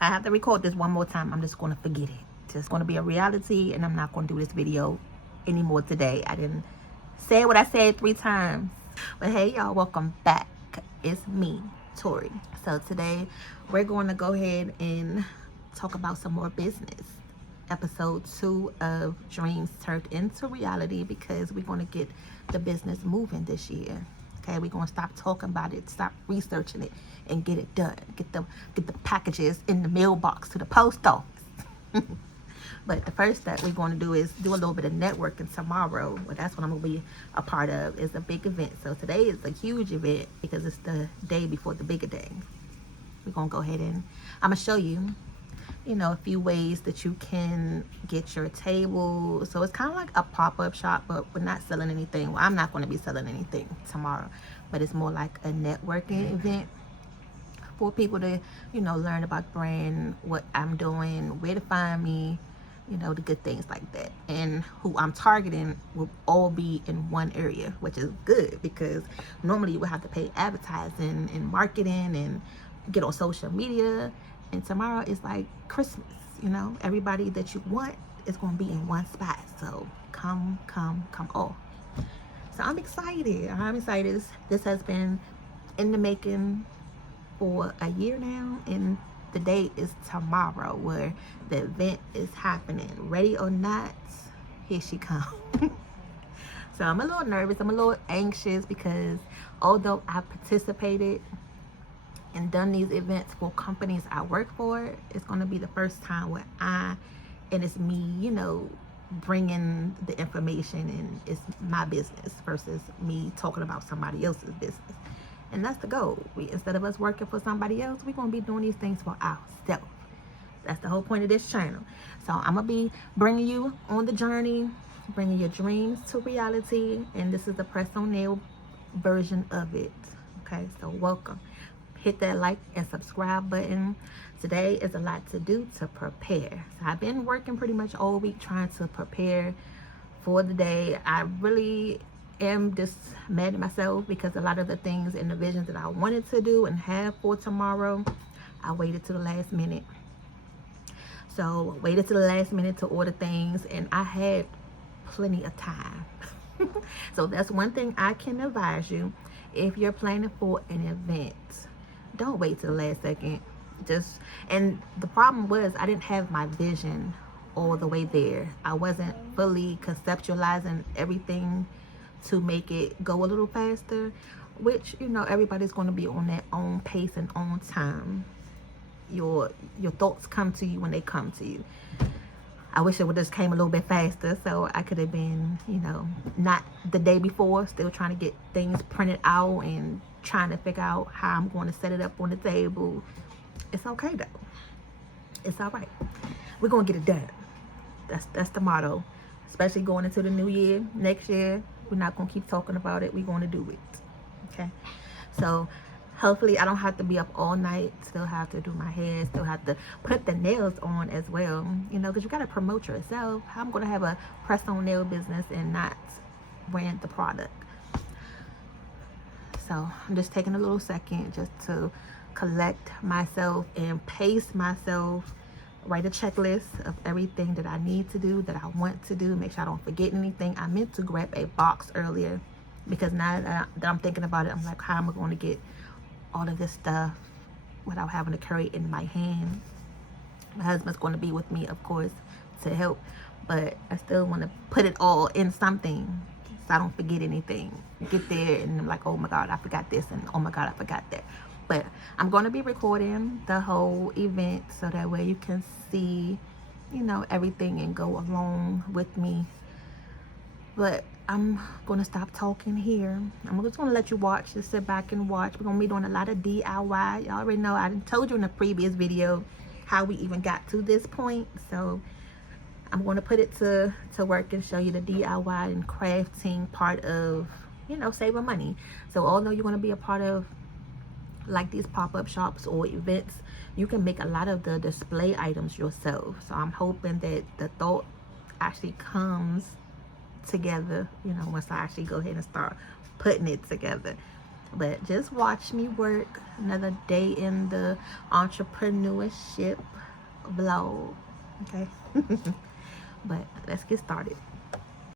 I have to record this one more time, I'm just going to forget it. Just going to be a reality, and I'm not going to do this video anymore today. I didn't say what I said 3 times. But hey, y'all, welcome back. It's me, Tori. So today, we're going to go ahead and talk about some more business. Episode 2 of Dreams Turned into Reality, because we're going to get the business moving this year. Okay, we're going to stop talking about it, stop researching it, and get it done. Get the packages in the mailbox to the post office. But the first step we're going to do is do a little bit of networking tomorrow. Well, that's what I'm going to be a part of. It's a big event. So today is a huge event because it's the day before the bigger day. We're going to go ahead and I'm going to show you, a few ways that you can get your table. So it's kind of like a pop-up shop, but we're not selling anything. Well, I'm not going to be selling anything tomorrow, but it's more like a networking event for people to, learn about brand, what I'm doing, where to find me, the good things like that. And who I'm targeting will all be in one area, which is good, because normally you would have to pay advertising and marketing and get on social media. And tomorrow is like Christmas, everybody that you want is going to be in one spot. So come all. So I'm excited. This has been in the making for a year now, and the date is tomorrow where the event is happening. Ready or not, here she comes. So I'm a little nervous, I'm a little anxious, because although I participated and done these events for companies I work for, it's going to be the first time where it's me, bringing the information, and it's my business versus me talking about somebody else's business. And that's the goal. Instead of us working for somebody else, we're going to be doing these things for ourselves. That's the whole point of this channel. So I'm going to be bringing you on the journey, bringing your dreams to reality. And this is the press on nail version of it. Okay, so welcome. Hit that like and subscribe button. Today is a lot to do to prepare. So I've been working pretty much all week trying to prepare for the day. I really am just mad at myself because a lot of the things and the visions that I wanted to do and have for tomorrow, I waited to the last minute. So waited to the last minute to order things, and I had plenty of time. So that's one thing I can advise you. If you're planning for an event, don't wait till the last second. And the problem was I didn't have my vision all the way there. I wasn't fully conceptualizing everything to make it go a little faster, which everybody's going to be on their own pace and own time. Your thoughts come to you when they come to you. I wish it would just came a little bit faster, so I could have been not the day before still trying to get things printed out and trying to figure out how I'm going to set it up on the table. It's okay though. It's all right. We're going to get it done. That's the motto, especially going into the new year. Next year, we're not going to keep talking about it. We're going to do it. Okay. So hopefully I don't have to be up all night. Still have to do my hair. Still have to put the nails on as well. Because you got to promote yourself. How I'm going to have a press-on nail business and not brand the product. So I'm just taking a little second just to collect myself and pace myself. Write a checklist of everything that I need to do, that I want to do. Make sure I don't forget anything. I meant to grab a box earlier, because now that I'm thinking about it, I'm like, how am I going to get all of this stuff without having to carry it in my hand? My husband's going to be with me, of course, to help, but I still want to put it all in something so I don't forget anything. Get there and I'm like, oh my God, I forgot this, and oh my God, I forgot that. But I'm going to be recording the whole event so that way you can see, everything and go along with me. But I'm going to stop talking here. I'm just going to let you watch. Just sit back and watch. We're going to be doing a lot of DIY. Y'all already know. I told you in the previous video how we even got to this point. So I'm going to put it to work and show you the DIY and crafting part of, saving money. So although you're going to be a part of like these pop-up shops or events, you can make a lot of the display items yourself. So I'm hoping that the thought actually comes together, once I actually go ahead and start putting it together. But just watch me work. Another day in the entrepreneurship vlog. Okay. But let's get started.